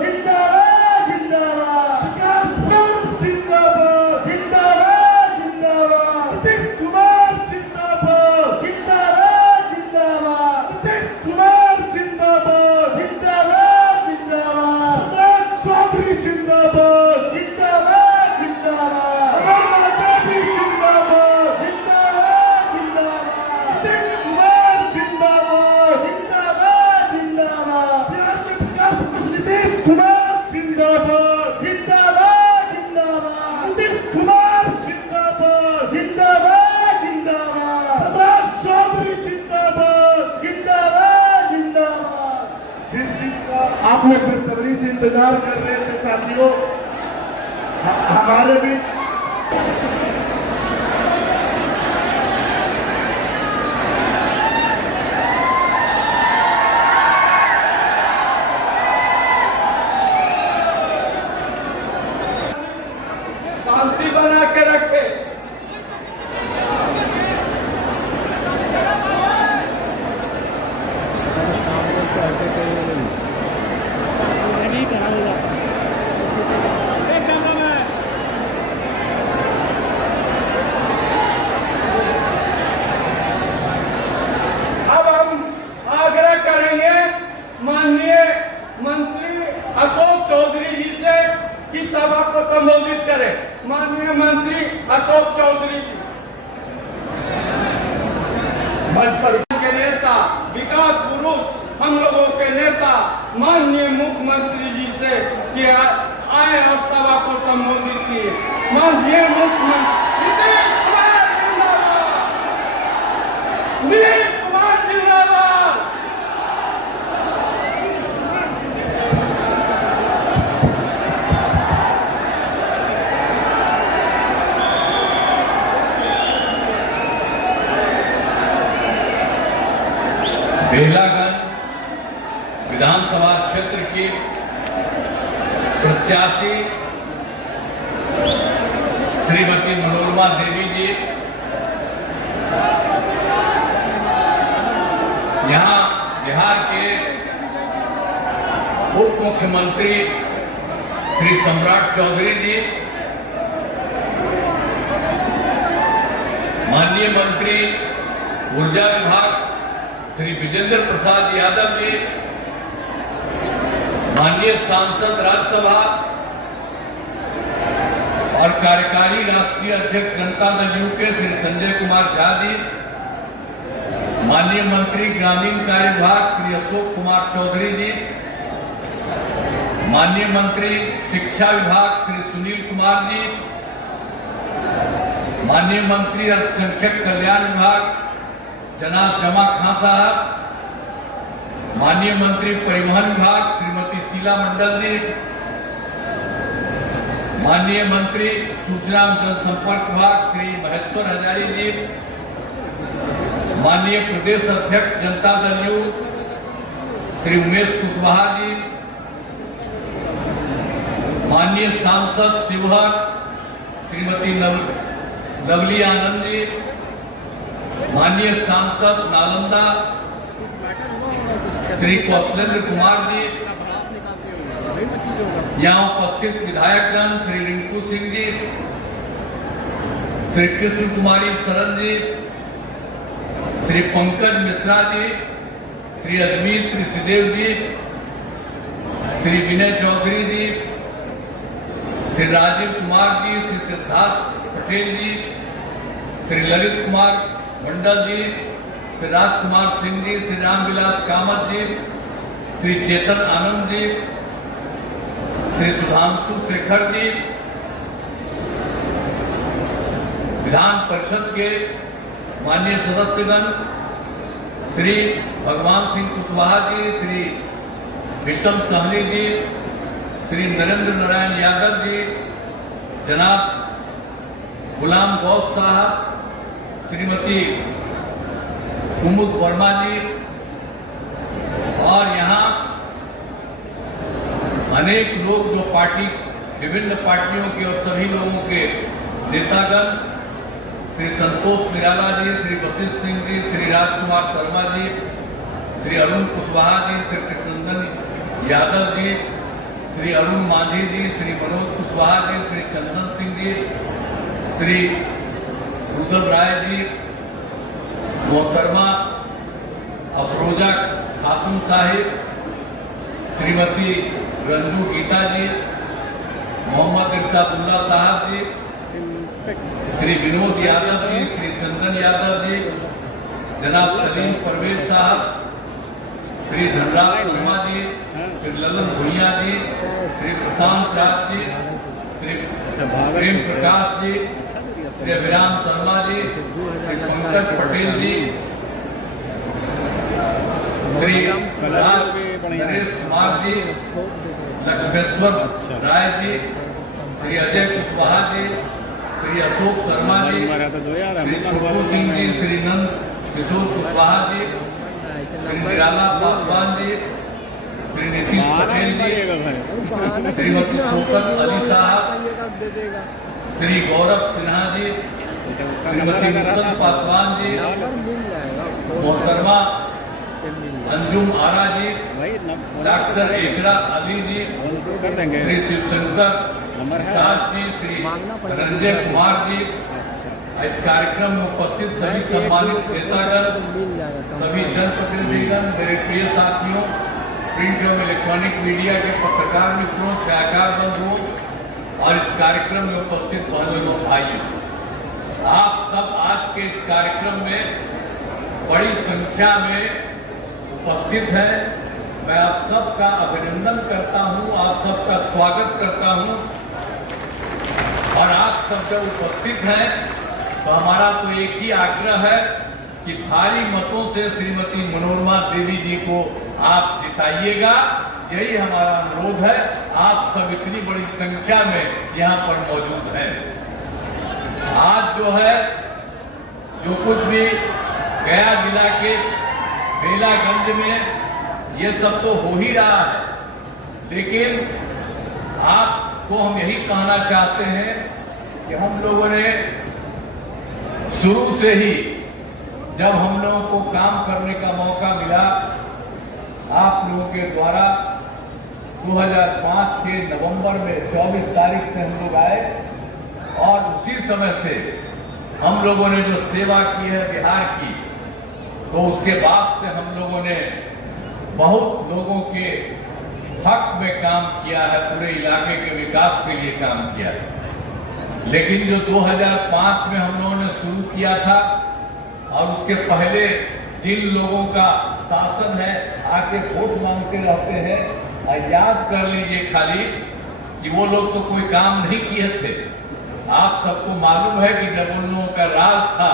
जिंदाबाद जिंदाबाद जिंदाबाद जिंदाबाद जिंदाबाद नीतीश कुमार जिंदाबाद जिंदाबाद जिंदाबाद नीतीश कुमार जिंदाबाद जिंदाबाद जिंदाबाद प्रमोद चौधरी जिंदाबाद जिंदाबाद जिंदाबाद अमरनाथ जी जिंदाबाद जिंदाबाद जिंदाबाद नीतीश कुमार जिंदाबाद जिंदाबाद जिंदाबाद बिहार के विकास मंत्री नीतीश कुमार जिंदाबाद जिंदाबाद जिंदाबाद नीतीश कुमार जिंदाबाद जिंदाबाद जिंदाबाद प्रमोद चौधरी जिंदाबाद जिंदाबाद जिंदाबाद। जिस चीज का आप लोग बेसब्री से इंतजार कर रहे थे साथियों, हमारे बीच शांति बना के रखे। अब हम आग्रह करेंगे माननीय मंत्री अशोक चौधरी जी से कि सभा को संबोधित करें। माननीय मंत्री अशोक चौधरी मंच पर के नेता, विकास पुरुष, हम लोगों के नेता माननीय मुख्यमंत्री जी से कि आए और सभा को संबोधित किए। माननीय मुख्यमंत्री नीतीश कुमार जिंदाबाद, नीतीश कुमार जिंदाबाद। बेलागंज विधानसभा क्षेत्र की प्रत्याशी श्रीमती मनोरमा देवी जी यहाँ बिहार के उप मुख्यमंत्री श्री सम्राट चौधरी जी, माननीय मंत्री ऊर्जा विभाग श्री विजेंद्र प्रसाद यादव जी, माननीय सांसद राज्यसभा और कार्यकारी राष्ट्रीय अध्यक्ष जनता दल यू के श्री संजय कुमार झा जी, माननीय मंत्री ग्रामीण कार्य विभाग श्री अशोक कुमार चौधरी जी, माननीय मंत्री शिक्षा विभाग श्री सुनील कुमार जी, माननीय मंत्री अल्पसंख्यक कल्याण विभाग जनाब जमा खां साहब, माननीय मंत्री परिवहन विभाग श्रीमती शीला मंडल जी, माननीय मंत्री सूचना एवं जनसंपर्क विभाग श्री महेश्वर हजारी जी, माननीय प्रदेश अध्यक्ष जनता दल यू श्री उमेश कुशवाहा जी, माननीय सांसद शिवहर श्रीमती नवली आनंद जी, माननीय सांसद नालंदा श्री कौशलेंद्र कुमार जी, यहाँ उपस्थित विधायकगण श्री रिंकू सिंह जी, श्री कृष्ण कुमारी शरण जी, श्री पंकज मिश्रा जी, श्री अजमीत ऋषिदेव जी, श्री विनय चौधरी जी, श्री राजीव कुमार जी, श्री सिद्धार्थ पटेल जी, श्री ललित कुमार मंडल जी, श्री राजकुमार सिंह जी, श्री रामविलास कामत जी, श्री चेतन आनंद जी, श्री सुधांशु शेखर जी, विधान परिषद के माननीय सदस्यगण श्री भगवान सिंह कुशवाहा जी, श्री विषम सहनी जी, श्री नरेंद्र नारायण यादव जी, जनाब गुलाम गौस साहब, श्रीमती कुमुद वर्मा जी, और यहाँ अनेक लोग जो पार्टी विभिन्न पार्टियों के और सभी लोगों के नेतागण श्री संतोष निराला जी, श्री वशिष्ठ सिंह जी, श्री राजकुमार शर्मा जी, श्री अरुण कुशवाहा जी, श्री कृष्णनंदन यादव जी, श्री अरुण मांझी जी, श्री मनोज कुशवाहा जी, श्री चंदन सिंह जी, श्री रुद्र राय जी, मोहतरमा अफरोजा खातून साहिब, श्रीमती रंजू गीता जी, मोहम्मद इरशादुल्ला साहब जी, श्री विनोद यादव जी, श्री चंदन यादव जी, जनाब सलीम परवेज साहब, श्री धनराज शर्मा जी, श्री ललन भुइया जी, श्री प्रशांत राज जी, श्री प्रेम प्रकाश जी, श्री अभिराम शर्मा जी, श्री पंकज पटेल जी, श्री नरेश कुमार जी, लक्ष्मेश्वर राय जी, श्री अजय कुशवाहा जी, श्री अशोक शर्मा जी, श्री छोटू सिंह जी, श्री नंद किशोर कुशवाहा जी, श्री निराला पासवान जी, श्री नीतीश पटेल जी, श्रीमती शोकत अली साहब, श्री गौरव सिन्हा जी, श्रीमती नुसरत पासवान जी, मोहतरमा अंजुम आरा जी, डॉक्टर एकरा अली जी, श्री शिवशंकर प्रसाद जी, श्री रंजय कुमार जी, इस कार्यक्रम में उपस्थित सभी सम्मानित नेतागण, सभी जनप्रतिनिधिगण, मेरे प्रिय साथियों, प्रिंट एवं इलेक्ट्रॉनिक मीडिया के पत्रकार मित्रों, छायाकार बंधुओं और इस कार्यक्रम में उपस्थित बहनों एवं भाइयों, आप सब आज के इस कार्यक्रम में बड़ी संख्या में उपस्थित हैं। मैं आप सबका अभिनंदन करता हूं, आप सबका स्वागत करता हूं और आप सब जब उपस्थित हैं तो हमारा तो एक ही आग्रह है कि भारी मतों से श्रीमती मनोरमा देवी जी को आप जिताइएगा, यही हमारा अनुरोध है। आप सब इतनी बड़ी संख्या में यहाँ पर मौजूद हैं। आज जो है, जो कुछ भी गया जिला के बेलागंज में ये सब तो हो ही रहा है, लेकिन आपको हम यही कहना चाहते हैं कि हम लोगों ने शुरू से ही, जब हम लोगों को काम करने का मौका मिला, आप लोगों के द्वारा 2005 के नवंबर में 24 तारीख से हम लोग आए और उसी समय से हम लोगों ने जो सेवा की है बिहार की, तो उसके बाद से हम लोगों ने बहुत लोगों के हक में काम किया है, पूरे इलाके के विकास के लिए काम किया है। लेकिन जो 2005 में हम लोगों ने शुरू किया था और उसके पहले जिन लोगों का शासन है, आके वोट मांगते रहते हैं, और याद कर लीजिए खाली कि वो लोग तो कोई काम नहीं किए थे। आप सबको मालूम है कि जब उन लोगों का राज था,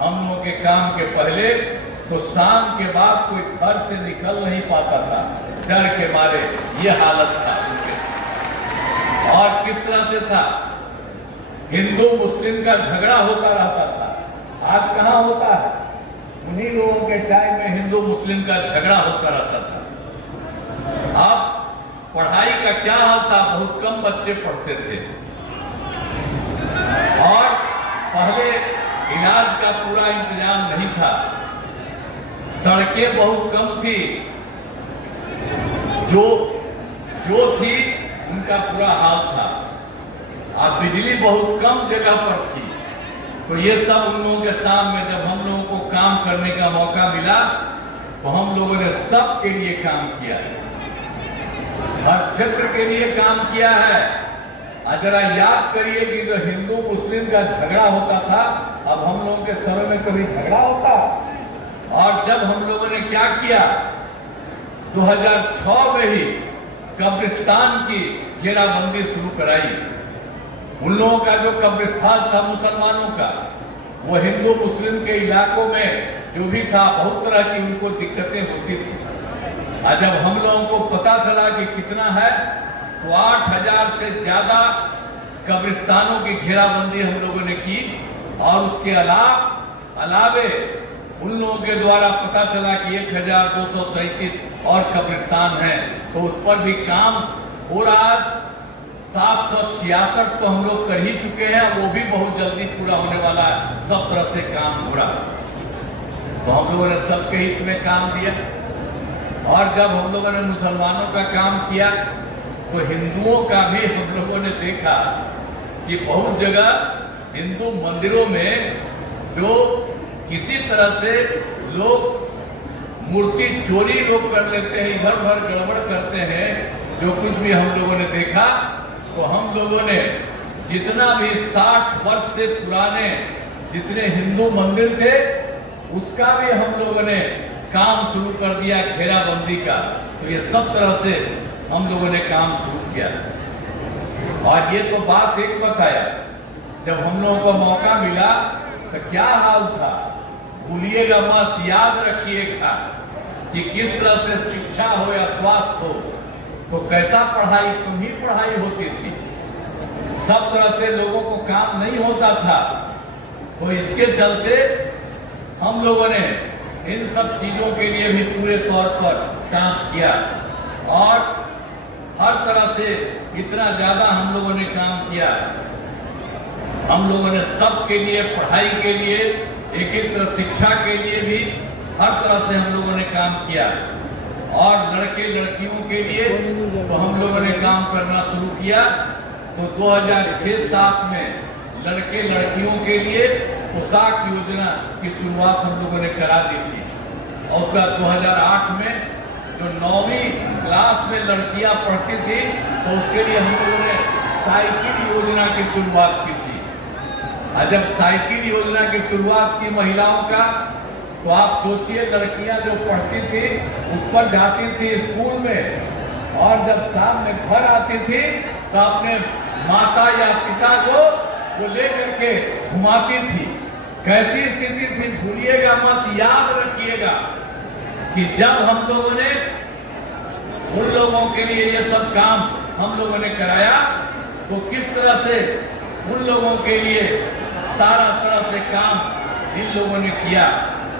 हम लोगों के काम के पहले, तो शाम के बाद कोई घर से निकल नहीं पाता था, डर के मारे। ये हालत था उनके। और किस तरह से था, हिंदू मुस्लिम का झगड़ा होता रहता था। आज कहाँ होता है? उन्हीं लोगों के टाइम में हिंदू मुस्लिम का झगड़ा होता रहता था। अब पढ़ाई का क्या हाल था, बहुत कम बच्चे पढ़ते थे और पहले इलाज का पूरा इंतजाम नहीं था, सड़कें बहुत कम थी, जो थी उनका पूरा हाल था, और बिजली बहुत कम जगह पर थी। तो ये सब उन लोगों के सामने जब हम लोगों को काम करने का मौका मिला, तो हम लोगों ने सबके लिए काम किया है, हर क्षेत्र के लिए काम किया है। जरा याद करिए कि जो हिंदू मुस्लिम का झगड़ा होता था, अब हम लोगों के समय में कभी झगड़ा होता? और जब हम लोगों ने क्या किया, 2006 में ही कब्रिस्तान की घेराबंदी शुरू कराई। उन लोगों का जो कब्रिस्तान था मुसलमानों का, वो हिंदू मुस्लिम के इलाकों में जो भी था, बहुत तरह की उनको दिक्कतें होती थी। और जब हम लोगों को पता चला कि कितना है, तो 8000 से ज्यादा कब्रिस्तानों की घेराबंदी हम लोगों ने की। और उसके अलावे उन लोगों के द्वारा पता चला कि 1237 और कब्रिस्तान हैं, तो उस पर भी काम हो रहा। 766 तो हम लोग कर ही चुके हैं, वो भी बहुत जल्दी पूरा होने वाला है। सब तरफ से काम हो रहा, तो हम लोगों ने सबके हित में काम दिया। और जब हम लोगों ने मुसलमानों का काम किया, तो हिंदुओं का भी हम लोगों ने देखा कि बहुत जगह हिंदू मंदिरों में जो किसी तरह से लोग मूर्ति चोरी लोग कर लेते हैं, इधर उधर गड़बड़ करते हैं, जो कुछ भी हम लोगों ने देखा, तो हम लोगों ने जितना भी 60 वर्ष से पुराने जितने हिंदू मंदिर थे उसका भी हम लोगों ने काम शुरू कर दिया, घेराबंदी का। तो ये सब तरह से हम लोगों ने काम शुरू किया। और ये तो बात एक बताया, जब हम लोगों को मौका मिला तो क्या हाल था, भूलिएगा मत, याद रखिएगा कि किस तरह से शिक्षा हो या स्वास्थ्य हो, तो कैसा पढ़ाई, तुम्ही पढ़ाई होती थी, सब तरह से लोगों को काम नहीं होता था। तो इसके चलते हम लोगों ने इन सब चीजों के लिए भी पूरे तौर पर काम किया और हर तरह से इतना ज्यादा हम लोगों ने काम किया। हम लोगों ने सबके लिए, पढ़ाई के लिए, एक एक तरह शिक्षा के लिए भी हर तरह से हम लोगों ने काम किया। और लड़के लड़कियों के लिए तो हम लोगों ने काम करना शुरू किया। तो 2006-07 में लड़के लड़कियों के लिए पोशाक योजना की शुरुआत हम लोगों ने करा दी थी। और उसका 2008 में जो 9वीं क्लास में लड़कियां पढ़ती थी तो उसके लिए हम लोगों ने साइकिल योजना की शुरुआत की थी। और जब साइकिल योजना की शुरुआत की महिलाओं का, तो आप सोचिए लड़कियां जो पढ़ती थी उस पर जाती थी स्कूल में, और जब शाम में घर आती थी तो अपने माता या पिता को वो लेकर के घुमाती थी। कैसी स्थिति थी, भूलिएगा मत, याद रखिएगा कि जब हम लोगों ने उन लोगों के लिए ये सब काम हम लोगों ने कराया तो किस तरह से उन लोगों के लिए सारा तरह से काम इन लोगों ने किया।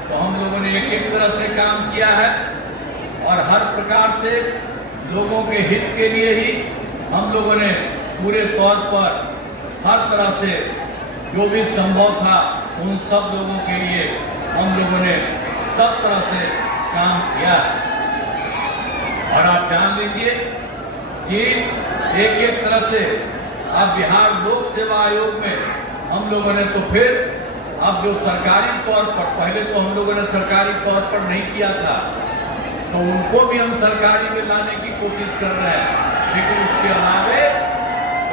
तो हम लोगों ने एक एक तरह से काम किया है और हर प्रकार से लोगों के हित के लिए ही हम लोगों ने पूरे तौर पर हर तरह से जो भी संभव था उन सब लोगों के लिए हम लोगों ने सब तरह से काम किया। और आप जान लीजिए कि एक एक तरह से अब बिहार लोक सेवा आयोग में हम लोगों ने तो फिर अब जो सरकारी तौर पर, पहले तो हम लोगों ने सरकारी तौर पर नहीं किया था, तो उनको भी हम सरकारी में लाने की कोशिश कर रहे हैं। लेकिन उसके अलावे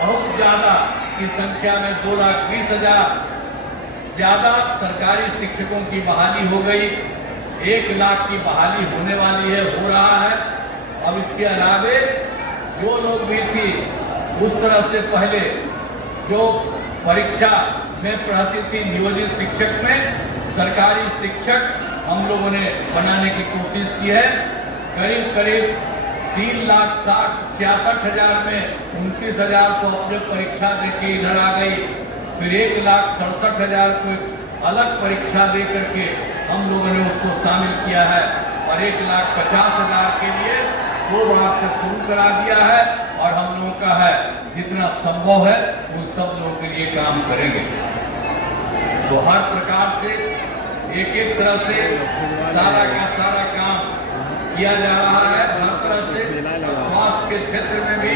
बहुत ज्यादा की संख्या में 2,20,000 ज्यादा सरकारी शिक्षकों की बहाली हो गई। 1 लाख की बहाली होने वाली है, हो रहा है। अब इसके अलावे जो लोग भी थी उस तरह से पहले जो परीक्षा में पढ़ाती थी नियोजित शिक्षक में, सरकारी शिक्षक हम लोगों ने बनाने की कोशिश की है। करीब करीब 3,66,000 में 29,000 तो अपने परीक्षा देके इधर आ गई। फिर 1,67,000 को अलग परीक्षा दे करके हम लोगों ने उसको शामिल किया है और 1,50,000 के लिए 2 बार से शुरू करा दिया है। और हम लोगों का है जितना संभव है उन सब लोगों के लिए काम करेंगे। तो हर प्रकार से एक एक तरह से सारा का सारा काम किया जा रहा है। हर तरह से स्वास्थ्य के क्षेत्र में भी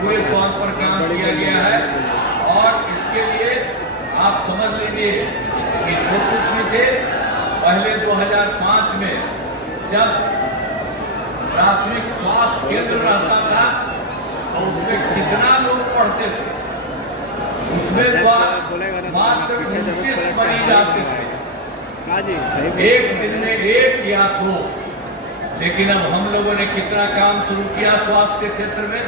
पूरे तौर पर काम किया गया है। और इसके लिए आप समझ लीजिए कि जो कुछ भी थे पहले 2005 में जब प्राथमिक स्वास्थ्य केंद्र रहता था तो उसमें कितना लोग पढ़ते थे, उसमें मात्र 29 मरीज आते थे, एक दिन में 1 या 2। लेकिन अब हम लोगों ने कितना काम शुरू किया स्वास्थ्य के क्षेत्र में,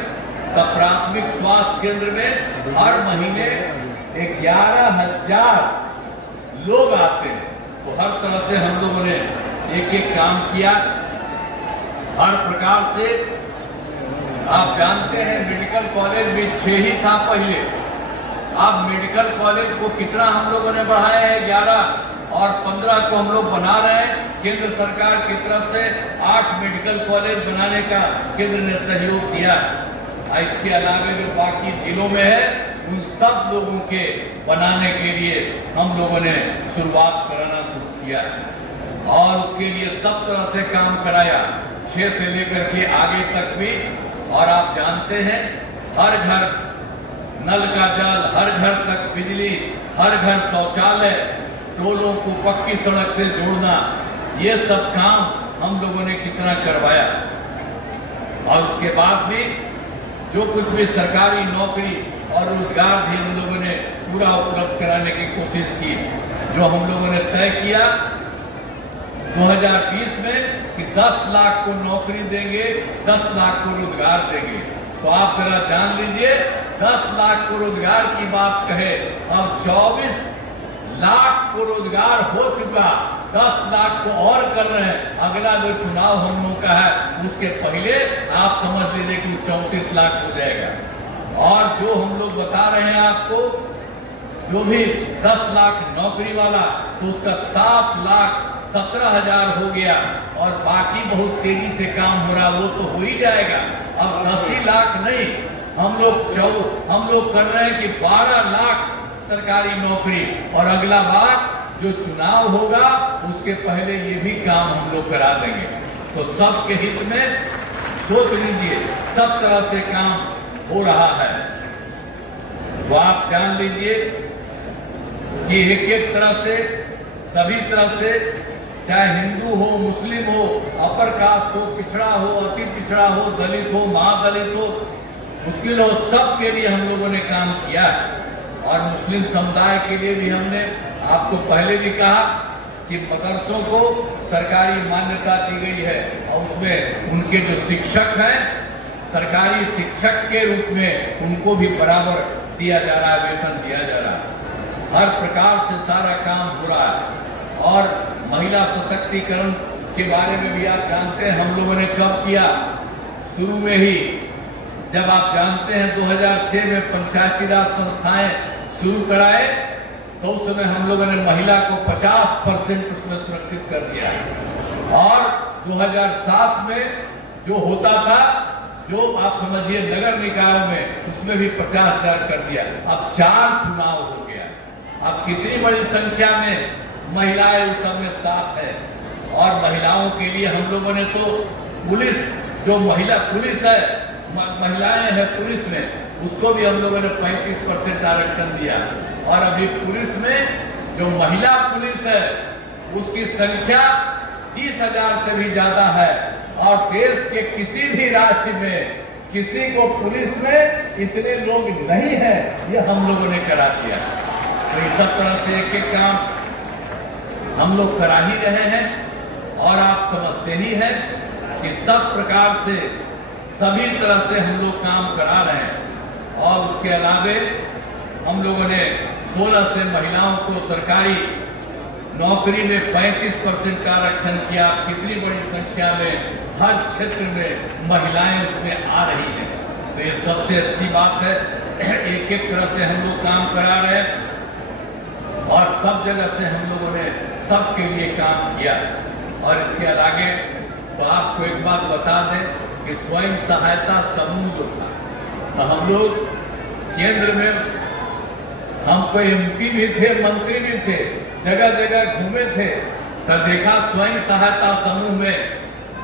तब प्राथमिक स्वास्थ्य केंद्र में हर महीने 11,000 लोग आते हैं। तो हर तरह से हम लोगों ने एक एक काम किया। हर प्रकार से आप जानते हैं मेडिकल कॉलेज भी 6 ही था पहले, अब मेडिकल कॉलेज को कितना हम लोगों ने बढ़ाया है, 11 और 15 को हम लोग बना रहे हैं। केंद्र सरकार की तरफ से 8 मेडिकल कॉलेज बनाने का केंद्र ने सहयोग दिया। इसके अलावा जो बाकी जिलों में है उन सब लोगों के बनाने के लिए हम लोगों ने शुरुआत कराना शुरू किया और उसके लिए सब तरह से काम कराया। 6 से लेकर के आगे तक भी और आप जानते हैं हर घर नल का जल, हर घर तक बिजली, हर घर शौचालय, टोलों को पक्की सड़क से जोड़ना, ये सब काम हम लोगों ने कितना करवाया। और उसके बाद भी जो कुछ भी सरकारी नौकरी और रोजगार भी हम लोगों ने पूरा उपलब्ध कराने की कोशिश की। जो हम लोगों ने तय किया 2020 में कि 10 लाख को नौकरी देंगे, 10 लाख को रोजगार देंगे, तो आप जरा जान लीजिए 10 लाख को रोजगार की बात कहे, अब 24 लाख को रोजगार हो चुका, 10 लाख को और कर रहे हैं। अगला जो चुनाव हम लोग का है उसके पहले आप समझ लीजिए कि 34 लाख हो जाएगा। और जो हम लोग बता रहे हैं आपको, जो भी 10 लाख नौकरी वाला, तो उसका 7,17,000 हो गया, और बाकी बहुत तेजी से काम हो रहा, वो तो हो ही जाएगा। अब 80 लाख नहीं, हम लोग कर रहे हैं कि 12 लाख सरकारी नौकरी, और अगला बार जो चुनाव होगा उसके पहले ये भी काम हम लोग करा देंगे। तो सबके हित में सोच लीजिए, सब तरह से काम हो रहा है। तो आप जान लीजिए कि एक एक तरह से, सभी तरफ से, चाहे हिंदू हो, मुस्लिम हो, अपर कास्ट हो, पिछड़ा हो, अति पिछड़ा हो, दलित हो, महादलित हो, मुश्किल हो, सबके लिए हम लोगों ने काम किया। और मुस्लिम समुदाय के लिए भी हमने आपको पहले भी कहा कि मदरसों को सरकारी मान्यता दी गई है, और उसमें उनके जो शिक्षक हैं सरकारी शिक्षक के रूप में उनको भी बराबर दिया जा रहा है, वेतन दिया जा रहा है। हर प्रकार से सारा काम हो रहा है। और महिला सशक्तिकरण के बारे में भी आप जानते हैं हम लोगों ने कब किया, शुरू में ही जब आप जानते हैं 2006 में पंचायती राज संस्थाएं शुरू कराए, तो उस समय हम लोगों ने महिला को 50% उसमें सुरक्षित कर दिया। और 2007 में जो होता था, जो आप समझिए नगर निकाय में, उसमें भी 50,000 कर दिया। अब 4 चुनाव हो गया। अब कितनी बड़ी संख्या में महिलाएं उस समय साथ है। और महिलाओं के लिए हम लोगों ने तो पुलिस, जो महिला पुलिस है, महिलाएं हैं पुलिस में, उसको भी हम लोगों ने 35% आरक्षण दिया। और अभी पुलिस में जो महिला पुलिस है उसकी संख्या 30,000 से भी ज्यादा है। और देश के किसी भी राज्य में किसी को पुलिस में इतने लोग नहीं है, ये हम लोगों ने करा दिया। तो इस सब तरह से एक एक काम हम लोग करा ही रहे हैं। और आप समझते ही हैं कि सब प्रकार से, सभी तरह से हम लोग काम करा रहे हैं। और उसके अलावे हम लोगों ने 16 से महिलाओं को सरकारी नौकरी में 35% का आरक्षण किया। कितनी बड़ी संख्या में हर क्षेत्र में महिलाएं उसमें आ रही हैं, तो ये सबसे अच्छी बात है। एक एक तरह से हम लोग काम करा रहे हैं, और सब जगह से हम लोगों ने सबके लिए काम किया। और इसके आगे तो आपको एक बात बता दें कि स्वयं सहायता समूह जो था, तो हम लोग केंद्र में, हम कोई एमपी भी थे, मंत्री भी थे, जगह जगह घूमे थे, तो देखा स्वयं सहायता समूह में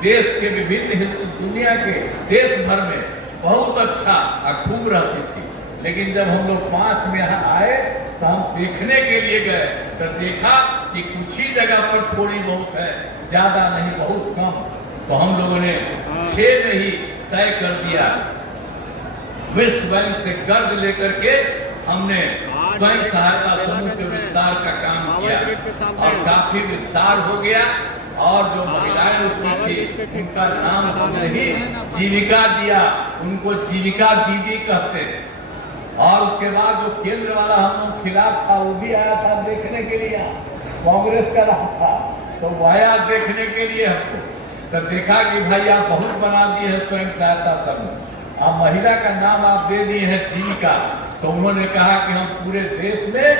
देश के विभिन्न दुनिया के देश भर में बहुत अच्छा खूब रहती थी। लेकिन जब हम लोग 5 में यहाँ आए तो हम देखने के लिए गए, तो देखा कि कुछ ही जगह पर थोड़ी बहुत है, ज्यादा नहीं, बहुत कम। तो हम लोगों ने 6 में ही तय कर दिया। विश्व बैंक से कर्ज लेकर के हमने स्वयं सहायता समूह के विस्तार का काम किया, और काफी विस्तार हो गया। और जो महिलाएं उसमें थी उनका नाम हमने ही जीविका दिया, उनको जीविका दीदी कहते। और उसके बाद जो केंद्र वाला हम लोग खिलाफ था, वो भी आया था देखने के लिए, कांग्रेस का रहा था, तो वो आया देखने के लिए हमको। तो देखा कि भाई आप बहुत बना दिए हैं स्वयं सहायता समूह, अब महिला का नाम आप दे दिए हैं जीविका। तो उन्होंने कहा कि हम पूरे देश में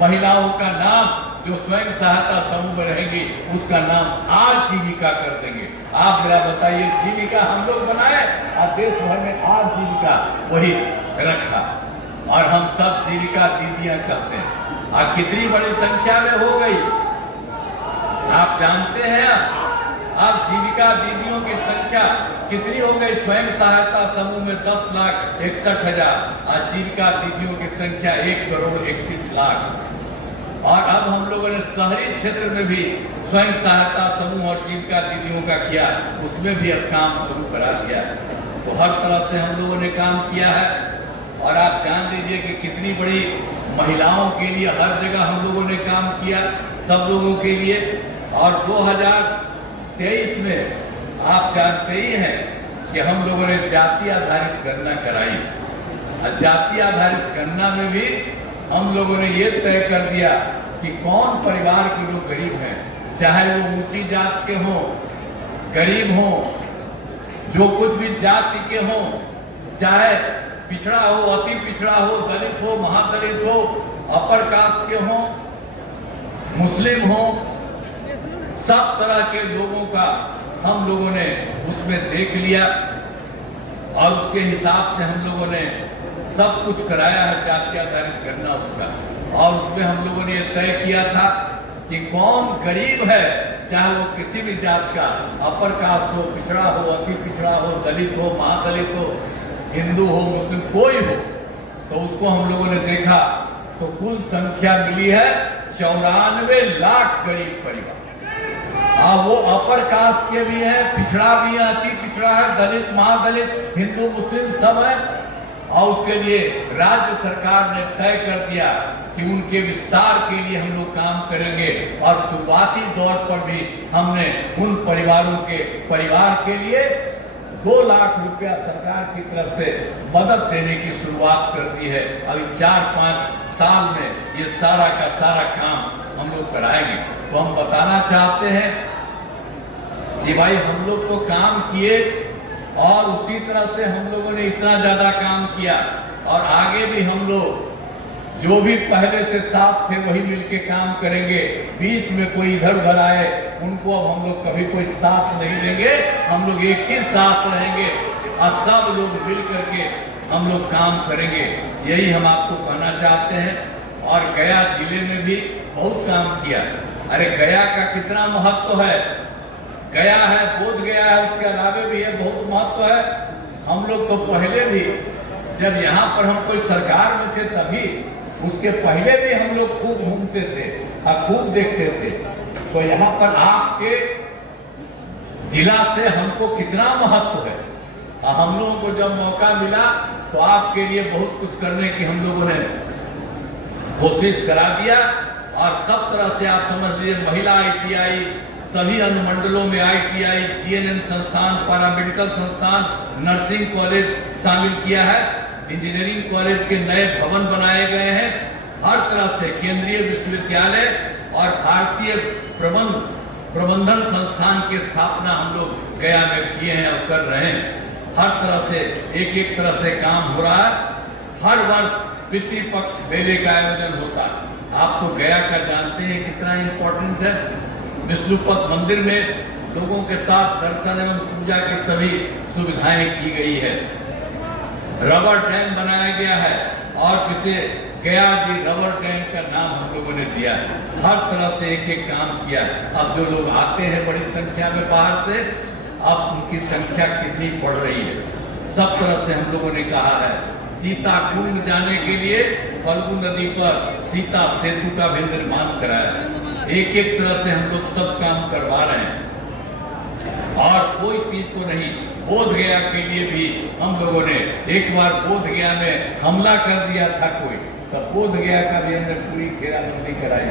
महिलाओं का नाम जो स्वयं सहायता समूह में रहेंगी उसका नाम आजीविका कर देंगे। आप जरा बताइए, जीविका हम लोग बनाए और देश भर में आजीविका वही रखा, और हम सब जीविका दीदियां कहते हैं। और कितनी बड़ी संख्या में हो गई आप जानते हैं। अब जीविका दीदियों की संख्या कितनी हो गई? स्वयं सहायता समूह में 10,61,000, आज जीविका दीदियों की संख्या 1,31,00,000। और अब हम लोगों ने शहरी क्षेत्र में भी स्वयं सहायता समूह और जीविका दीदियों का किया, उसमें भी अब काम शुरू करा दिया। तो हर तरह से हम लोगों ने काम किया है। और आप जान लीजिए कि कितनी बड़ी महिलाओं के लिए हर जगह हम लोगों ने काम किया, सब लोगों के लिए। और 2023 में आप जानते ही हैं कि हम लोगों ने जाति आधारित गणना कराई। और जाति आधारित गणना में भी हम लोगों ने ये तय कर दिया कि कौन परिवार के लोग गरीब हैं, चाहे वो ऊंची जात के हों, गरीब हों, जो कुछ भी जाति के हों, चाहे पिछड़ा हो, अति पिछड़ा हो, दलित हो, महादलित हो, अपर कास्ट के हों, मुस्लिम हो, सब तरह के लोगों का हम लोगों ने उसमें देख लिया। और उसके हिसाब से हम लोगों ने सब कुछ कराया है, जाति आधारित गणना उसका। और उसमें हम लोगों ने ये तय किया था कि कौन गरीब है, चाहे वो किसी भी जात का, अपर कास्ट हो, पिछड़ा हो, अति पिछड़ा हो, दलित हो, महादलित हो, हिंदू हो, मुस्लिम, कोई हो, तो उसको हम लोगों ने देखा तो कुल संख्या मिली है 94 लाख गरीब परिवार। वो अपर कास्ट के भी है, पिछड़ा भी है, अति पिछड़ा है, दलित, महादलित, हिंदू, मुस्लिम सब है। और उसके लिए राज्य सरकार ने तय कर दिया कि उनके विस्तार के लिए हम लोग काम करेंगे। और शुरुआती दौर पर भी हमने उन परिवारों के परिवार के लिए 2 लाख रुपया सरकार की तरफ से मदद देने की शुरुआत कर दी है। अभी 4-5 साल में ये सारा का सारा काम हम लोग कराएंगे। तो हम बताना चाहते हैं कि भाई हम लोग तो काम किए, और उसी तरह से हम लोगों ने इतना ज्यादा काम किया, और आगे भी हम लोग जो भी पहले से साथ थे वही मिलके काम करेंगे। बीच में कोई इधर उधर आए उनको अब हम लोग कभी कोई साथ नहीं देंगे, हम लोग एक ही साथ रहेंगे और सब लोग मिल करके हम लोग काम करेंगे। यही हम आपको कहना चाहते हैं। और गया जिले में भी बहुत काम किया। अरे गया का कितना महत्व है, गया है, बोध गया है, उसके अलावे भी है, बहुत महत्व है। हम लोग तो पहले भी जब यहाँ पर हम कोई सरकार में थे तभी, उसके पहले भी हम लोग खूब घूमते थे और खूब देखते थे। तो यहाँ पर आपके जिला से हमको कितना महत्व है। और हम लोगों को जब मौका मिला तो आपके लिए बहुत कुछ करने की हम लोगों ने कोशिश करा दिया। और सब तरह से आप समझ लीजिए, महिला ITI, सभी अनुमंडलों में ITI, GNM संस्थान, पैरामेडिकल संस्थान, नर्सिंग कॉलेज शामिल किया है। इंजीनियरिंग कॉलेज के नए भवन बनाए गए हैं। हर तरह से केंद्रीय विश्वविद्यालय और भारतीय प्रबंधन संस्थान की स्थापना हम लोग गया में किए हैं और कर रहे हैं। हर तरह से एक तरह से काम हो रहा है। हर वर्ष पितृपक्ष मेले का आयोजन होता है। आप तो गया का जानते हैं कितना इम्पोर्टेंट है। विष्णुपद मंदिर में लोगों के साथ दर्शन एवं पूजा की सभी सुविधाएं की गई है। रबर डैम बनाया गया है और जिसे गया जी रबर डैम का नाम हम लोगों ने दिया है। हर तरह से एक काम किया। अब जो लोग आते हैं बड़ी संख्या में बाहर से, अब उनकी संख्या कितनी बढ़ रही है। सब तरह से हम लोगों ने कहा है। सीता कुंड जाने के लिए फल्गु नदी पर सीता सेतु का भी निर्माण कराया है। एक तरह से हम लोग सब काम करवा रहे हैं और कोई चीज को नहीं। बोध गया के लिए भी हम लोगों ने एक बार बोध गया में हमला कर दिया था कोई, तब बोध गया का भी हमने पूरी घेराबंदी कराई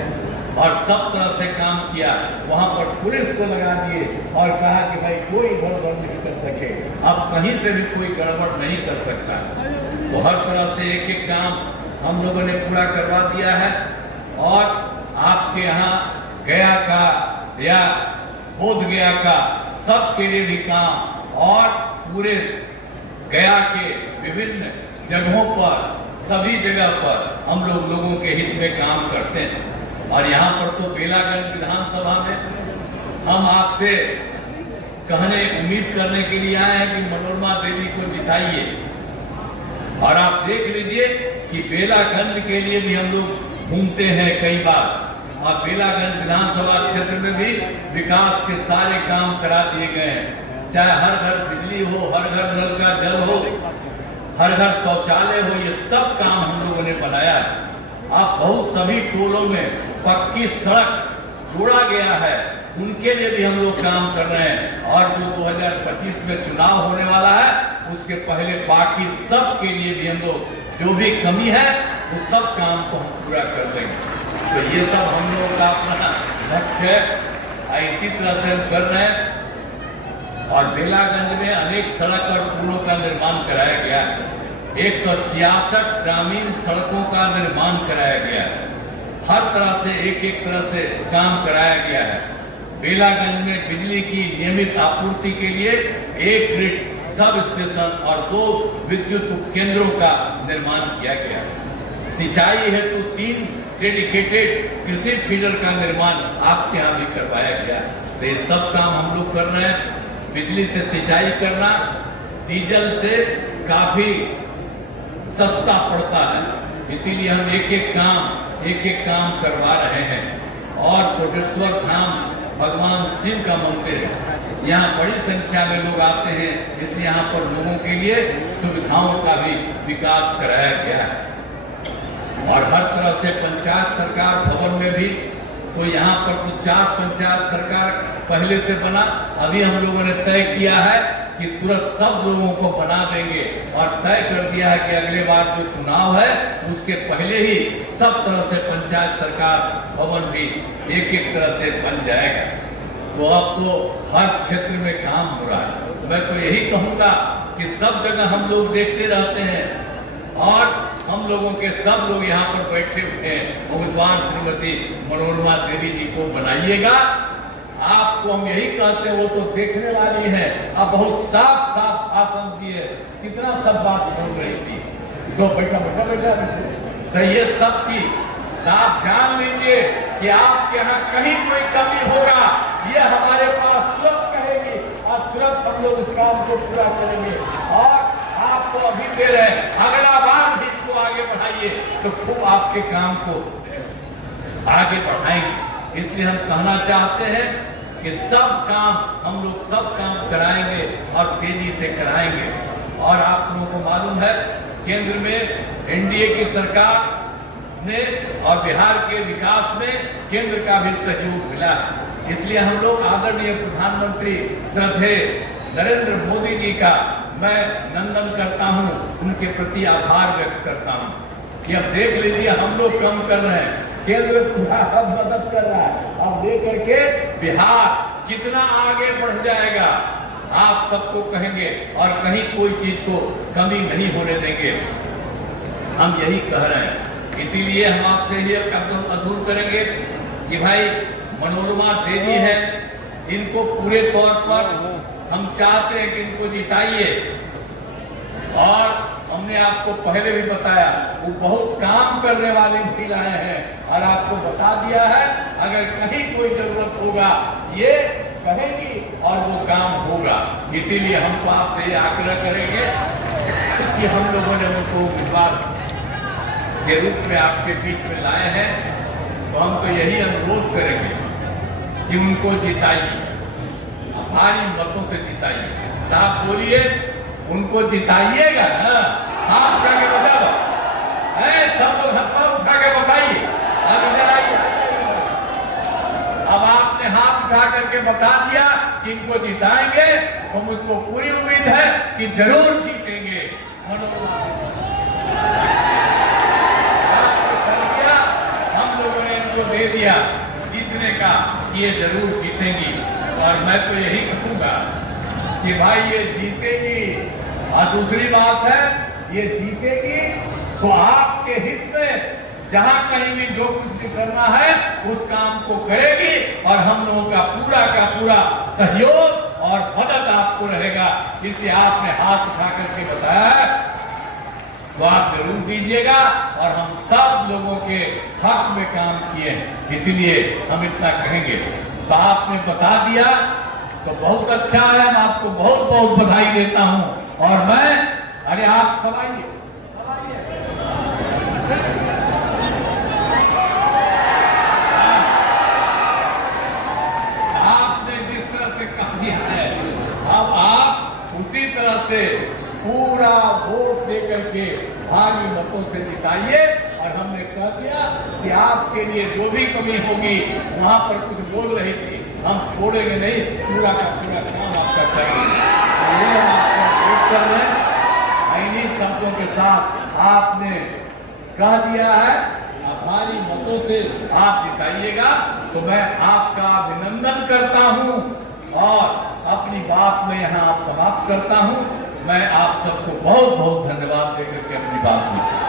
और सब तरह से काम किया। वहां पर पुलिस को लगा दिए और कहा कि भाई कोई गड़बड़ नहीं कर सके, अब कहीं से भी कोई गड़बड़ नहीं कर सकता। तो हर तरह से एक काम हम लोगों ने पूरा करवा दिया है। और आपके यहाँ गया का या बोध गया का सबके लिए भी काम और पूरे गया के विभिन्न जगहों पर सभी जगह पर हम लोगों के हित में काम करते हैं। और यहाँ पर तो बेलागंज विधानसभा में हम आपसे कहने उम्मीद करने के लिए आए हैं कि मनोरमा देवी को जिताइए। और आप देख लीजिए कि बेलागंज के लिए भी हम लोग घूमते हैं कई बार और बेलागंज विधानसभा क्षेत्र में भी विकास के सारे काम करा दिए गए हैं। चाहे हर घर बिजली हो, हर घर नल का जल हो, हर घर शौचालय हो, ये सब काम हम लोगों ने बनाया है। अब बहुत सभी टोलों में पक्की सड़क जोड़ा गया है, उनके लिए भी हम लोग काम कर रहे हैं। और जो 2025 में चुनाव होने वाला है उसके पहले बाकी सब के लिए भी हम लोग जो भी कमी है वो सब काम को हम पूरा कर देंगे। तो ये सब हम लोगों का अपना लक्ष्य है, इसी तरह से हम कर रहे हैं। और बेलागंज में अनेक सड़क और पुलों का निर्माण कराया गया है। 166 ग्रामीण सड़कों का निर्माण कराया गया है। हर तरह से एक तरह से काम कराया गया है। बेलागंज में बिजली की नियमित आपूर्ति के लिए 1 ग्रिड सब स्टेशन और 2 विद्युत उपकेंद्रों का निर्माण किया गया है। सिंचाई हेतु 3 डेडिकेटेड कृषि फीडर का निर्माण आपके यहाँ भी करवाया गया है। तो ये सब काम हम लोग कर रहे हैं। बिजली से सिंचाई करना डीजल से काफी सस्ता पड़ता है, इसीलिए हम एक एक काम करवा रहे हैं। और कोटेश्वर धाम भगवान शिव का मंदिर है, यहाँ बड़ी संख्या में लोग आते हैं, इसलिए यहाँ पर लोगों के लिए सुविधाओं का भी विकास कराया गया है। और हर तरह से पंचायत सरकार भवन में भी, तो यहाँ पर तो 4 पंचायत सरकार पहले से बना, अभी हम लोगों ने तय किया है कि तुरंत सब लोगों को बना देंगे और तय कर दिया है कि अगले बार जो चुनाव है उसके पहले ही सब तरह से पंचायत सरकार भवन भी एक तरह से बन जाएगा। तो अब तो हर क्षेत्र में काम हो रहा है। मैं तो यही कहूँगा कि सब जगह हम लोग देखते रहते हैं और हम लोगों के सब लोग यहाँ पर बैठे हुए हैं। उम्मीदवार श्रीमती मनोरमा देवी जी को बनाइएगा। आपको हम यही कहते हैं, वो तो देखने वाली है, आप बहुत साफ भाषण दिए, कितना सब बात सुन रही थी। तो बैठा तो ये सब की आप जान लीजिए कि आपके यहाँ कहीं कोई कमी होगा, ये हमारे पास तुरंत कहेगी और तुरंत हम लोग इस काम को पूरा करेंगे। और आपको अभी दे रहे हैं, अगला बार भी इसको आगे बढ़ाइए तो खूब आपके काम को आगे बढ़ाएंगे। इसलिए हम कहना चाहते हैं कि सब काम हम लोग सब काम कराएंगे और तेजी से कराएंगे। और आप लोगों को मालूम है केंद्र में एनडीए की सरकार ने और बिहार के विकास में केंद्र का भी सहयोग मिला है। इसलिए हम लोग आदरणीय प्रधानमंत्री श्रद्धेय नरेंद्र मोदी जी का मैं नंदन करता हूं, उनके प्रति आभार व्यक्त करता हूं कि अब देख लीजिए हम लोग कम कर रहे हैं, केंद्र पूरा अब मदद कर रहा है। अब लेकर के बिहार कितना आगे बढ़ जाएगा आप सबको कहेंगे और कहीं कोई चीज को कमी नहीं होने देंगे, हम यही कह रहे हैं। इसीलिए हम आपसे ये कदम अधूर करेंगे कि भाई मनोरमा देवी है, इनको पूरे तौर पर हम चाहते हैं कि इनको जिताइए। और हमने आपको पहले भी बताया वो बहुत काम करने वाली महिलाएं हैं और आपको बता दिया है अगर कहीं कोई जरूरत होगा ये कहेंगी और वो काम होगा। इसीलिए हम तो आपसे आग्रह करेंगे कि हम लोगों ने उनको विश्वास के रूप में आपके बीच में लाए हैं, तो हम तो यही अनुरोध करेंगे कि उनको जिताइए, भारी मतों से जिताइए। साहब बोलिए उनको जिताइएगा ना, हाथ उठा के बताओ, सब लोग हाथ उठा के बताइए। अब इधर आइए, अब आपने हाथ उठा करके बता दिया कि इनको जिताएंगे, तो मुझको पूरी उम्मीद है कि जरूर जीतेंगे। हम लोगों ने इनको दे दिया जीतने का कि ये जरूर जीतेंगी। और मैं तो यही कहूंगा कि भाई ये जीतेगी। और दूसरी बात है ये जीतेगी तो आपके हित में जहां कहीं भी जो कुछ भी करना है उस काम को करेगी और हम लोगों का पूरा सहयोग और मदद आपको रहेगा। इसलिए आपने हाथ उठा करके बताया है तो आप जरूर दीजिएगा और हम सब लोगों के हक में काम किए हैं, इसीलिए हम इतना कहेंगे। तो आपने बता दिया तो बहुत अच्छा है, मैं आपको बहुत बहुत बधाई देता हूं। और मैं अरे आप सब आइए, पूरा वोट दे करके भारी मतों से जिताइए। और हमने कह दिया कि आपके लिए जो भी कमी होगी, वहां पर कुछ बोल रही थी, हम छोड़ेंगे नहीं, पूरा का पूरा काम आपका करेंगे। ये हम आपको वोट कर रहे हैं। इन्हीं शब्दों के साथ आपने कह दिया है, भारी मतों से आप जिताइएगा, तो मैं आपका अभिनंदन करता हूं और अपनी बात में यहां समाप्त करता हूं। मैं आप सबको बहुत बहुत धन्यवाद देकर के अपनी बात में